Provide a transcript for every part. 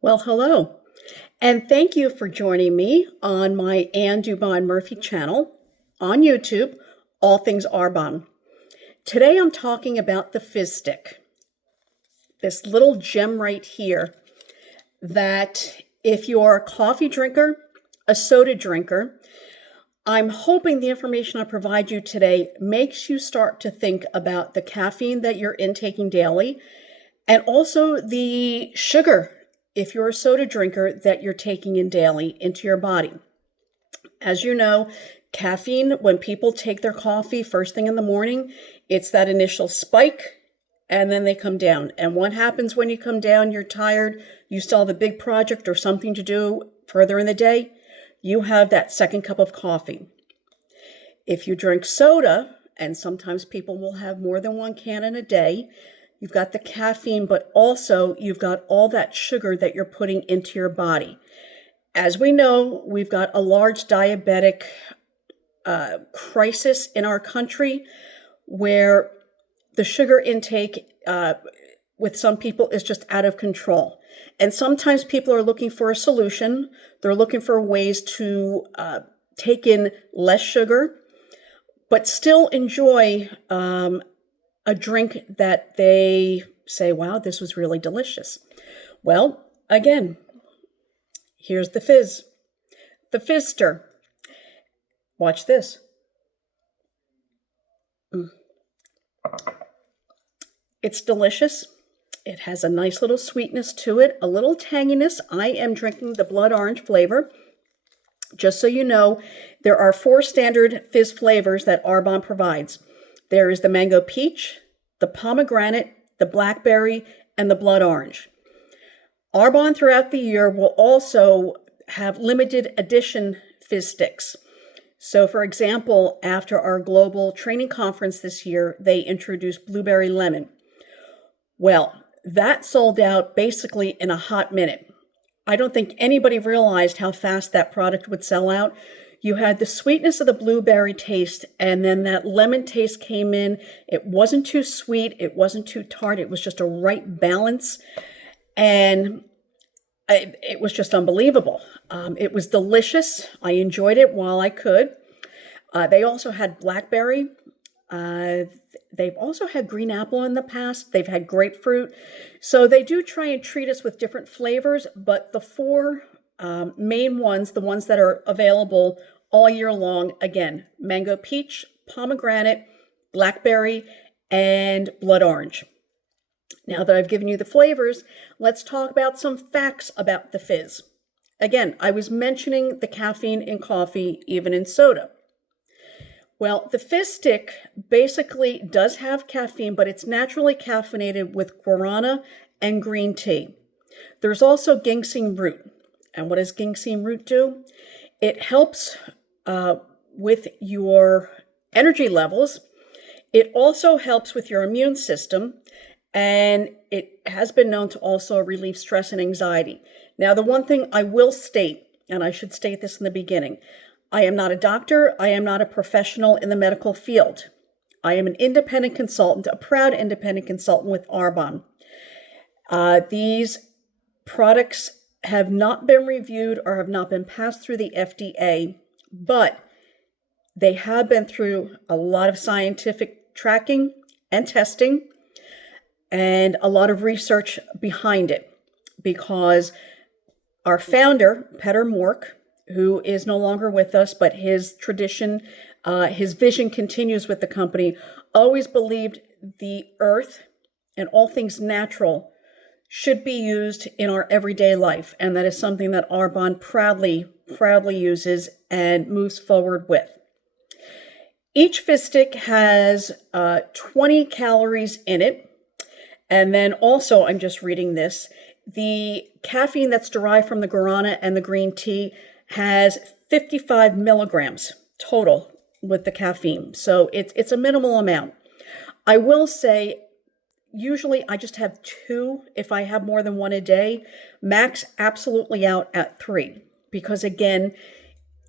Well, hello, and thank you for joining me on my Ann Dubon Murphy channel on YouTube, All Things Arbonne. Today I'm talking about the Fizz stick, this little gem right here that if you're a coffee drinker, a soda drinker, I'm hoping the information I provide you today makes you start to think about the caffeine that you're intaking daily and also the sugar, if you're a soda drinker, that you're taking in daily into your body. As you know, caffeine, when people take their coffee first thing in the morning, it's that initial spike and then they come down. And what happens when you come down? You're tired, you still have a big project or something to do further in the day, you have that second cup of coffee. If you drink soda, and sometimes people will have more than one can in a day, you've got the caffeine, but also you've got all that sugar that you're putting into your body. As we know, we've got a large diabetic crisis in our country where the sugar intake with some people is just out of control. And sometimes people are looking for a solution. They're looking for ways to take in less sugar, but still enjoy a drink that they say, wow, this was really delicious. Well, again, here's the Fizz. The Fizzster. Watch this. It's delicious. It has a nice little sweetness to it, a little tanginess. I am drinking the blood orange flavor. Just so you know, there are 4 standard Fizz flavors that Arbonne provides. There is the mango peach, the pomegranate, the blackberry, and the blood orange. Arbonne throughout the year will also have limited edition Fizz sticks. So for example, after our global training conference this year, they introduced blueberry lemon. Well, that sold out basically in a hot minute. I don't think anybody realized how fast that product would sell out. You had the sweetness of the blueberry taste, and then that lemon taste came in. It wasn't too sweet. It wasn't too tart. It was just a right balance. And it was just unbelievable. It was delicious. I enjoyed it while I could. They also had blackberry. They've also had green apple in the past. They've had grapefruit. So they do try and treat us with different flavors, but the 4 main ones, the ones that are available all year long, again, mango peach, pomegranate, blackberry, and blood orange. Now that I've given you the flavors, let's talk about some facts about the Fizz. Again, I was mentioning the caffeine in coffee, even in soda. Well, the Fizz stick basically does have caffeine, but it's naturally caffeinated with guarana and green tea. There's also ginseng root. And what does ginseng root do? It helps with your energy levels. It also helps with your immune system, and it has been known to also relieve stress and anxiety. Now, the one thing I will state, and I should state this in the beginning, I am not a doctor. I am not a professional in the medical field. I am an independent consultant, a proud independent consultant with Arbonne. These products have not been reviewed or have not been passed through the FDA, but they have been through a lot of scientific tracking and testing and a lot of research behind it, because our founder, Peter Mork, who is no longer with us, but his tradition, his vision continues with the company, always believed the earth and all things natural should be used in our everyday life. And that is something that Arbonne proudly uses and moves forward with. Each Fizz stick has 20 calories in it. And then also, I'm just reading this, the caffeine that's derived from the guarana and the green tea has 55 milligrams total with the caffeine. So it's a minimal amount. I will say, usually I just have 2 if I have more than 1 a day. Max absolutely out at 3, because again,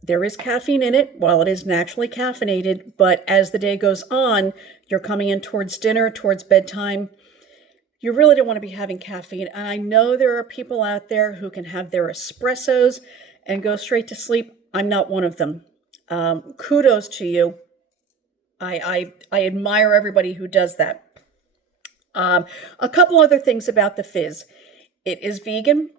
there is caffeine in it while it is naturally caffeinated, but as the day goes on, you're coming in towards dinner, towards bedtime, you really don't want to be having caffeine. And I know there are people out there who can have their espressos and go straight to sleep. I'm not one of them. Kudos to you. I admire everybody who does that. A couple other things about the Fizz. It is vegan,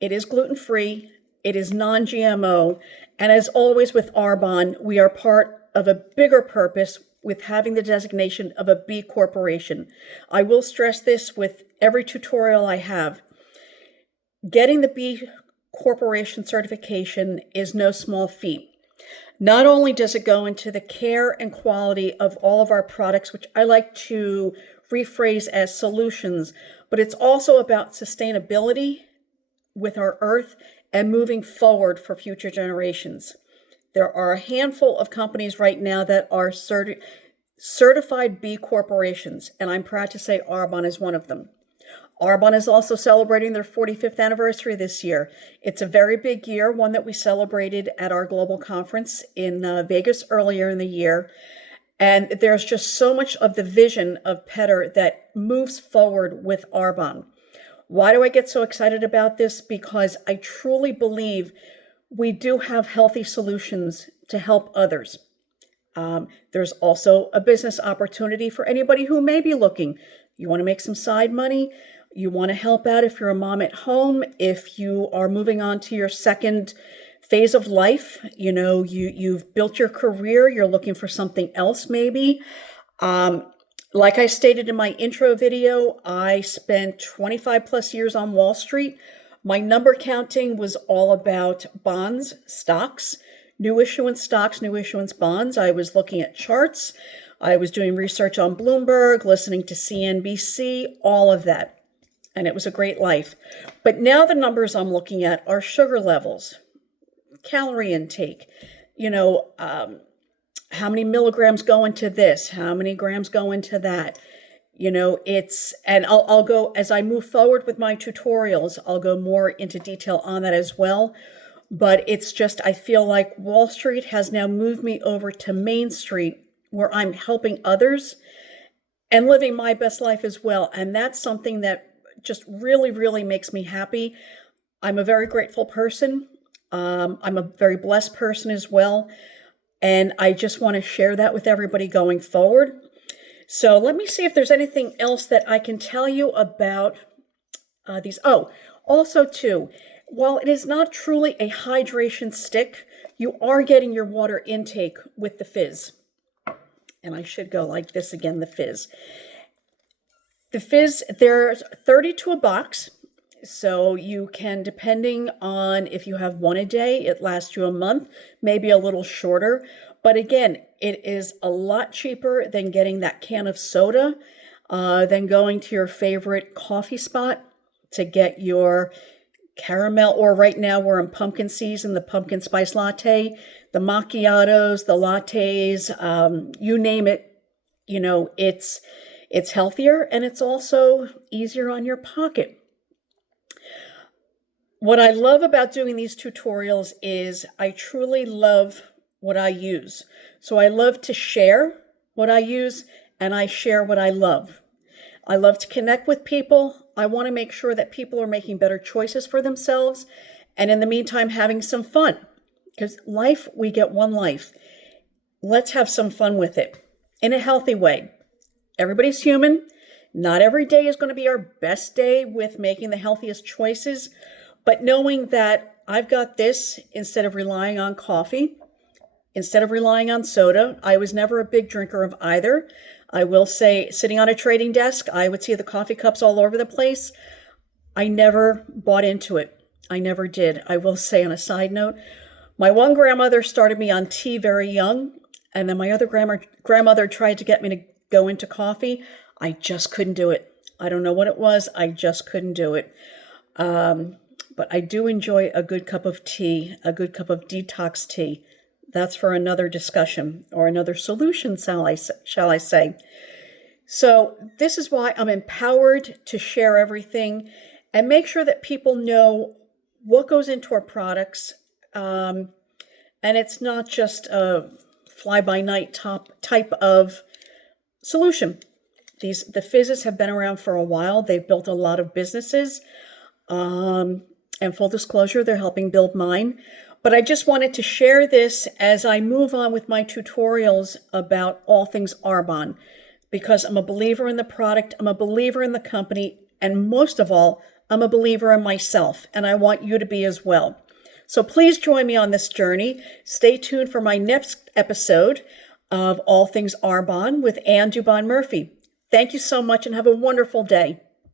it is gluten-free, it is non-GMO, and as always with Arbonne, we are part of a bigger purpose with having the designation of a B Corporation. I will stress this with every tutorial I have. Getting the B Corporation certification is no small feat. Not only does it go into the care and quality of all of our products, which I like to rephrase as solutions, but it's also about sustainability with our earth and moving forward for future generations. There are a handful of companies right now that are certified B corporations, and I'm proud to say Arbonne is one of them. Arbonne is also celebrating their 45th anniversary this year. It's a very big year, one that we celebrated at our global conference in Vegas earlier in the year. And there's just so much of the vision of Petter that moves forward with Arbonne. Why do I get so excited about this? Because I truly believe we do have healthy solutions to help others. There's also a business opportunity for anybody who may be looking. You want to make some side money? You want to help out if you're a mom at home, if you are moving on to your second phase of life, you've built your career, you're looking for something else maybe. Like I stated in my intro video, I spent 25 plus years on Wall Street. My number counting was all about bonds, stocks, new issuance bonds. I was looking at charts. I was doing research on Bloomberg, listening to CNBC, all of that. And it was a great life. But now the numbers I'm looking at are sugar levels, calorie intake, how many milligrams go into this, how many grams go into that. And I'll go, as I move forward with my tutorials, I'll go more into detail on that as well. But it's just, I feel like Wall Street has now moved me over to Main Street, where I'm helping others and living my best life as well. And that's something that just really, really makes me happy. I'm a very grateful person. I'm a very blessed person as well. And I just want to share that with everybody going forward. So let me see if there's anything else that I can tell you about these. Oh, also too, while it is not truly a hydration stick, you are getting your water intake with the Fizz. And I should go like this again, the Fizz. The Fizz, there's 30 to a box. So you can, depending on if you have one a day, it lasts you a month, maybe a little shorter. But again, it is a lot cheaper than getting that can of soda, than going to your favorite coffee spot to get your caramel, or right now we're in pumpkin season, the pumpkin spice latte, the macchiatos, the lattes, you name it. It's healthier and it's also easier on your pocket. What I love about doing these tutorials is I truly love what I use. So I love to share what I use, and I share what I love. I love to connect with people. I want to make sure that people are making better choices for themselves, and in the meantime, having some fun. Because life, we get one life. Let's have some fun with it in a healthy way. Everybody's human. Not every day is going to be our best day with making the healthiest choices. But knowing that I've got this, instead of relying on coffee, instead of relying on soda, I was never a big drinker of either. I will say, sitting on a trading desk, I would see the coffee cups all over the place. I never bought into it. I never did. I will say, on a side note, my one grandmother started me on tea very young, and then my other grandmother tried to get me to go into coffee. I just couldn't do it. I don't know what it was. I just couldn't do it. But I do enjoy a good cup of tea, a good cup of detox tea. That's for another discussion or another solution, shall I say. So this is why I'm empowered to share everything and make sure that people know what goes into our products. And it's not just a fly-by-night type of solution. The Fizzes have been around for a while. They've built a lot of businesses. And full disclosure, they're helping build mine. But I just wanted to share this as I move on with my tutorials about all things Arbonne, because I'm a believer in the product, I'm a believer in the company, and most of all, I'm a believer in myself, and I want you to be as well. So please join me on this journey. Stay tuned for my next episode of All Things Arbonne with Ann Dubon Murphy. Thank you so much and have a wonderful day.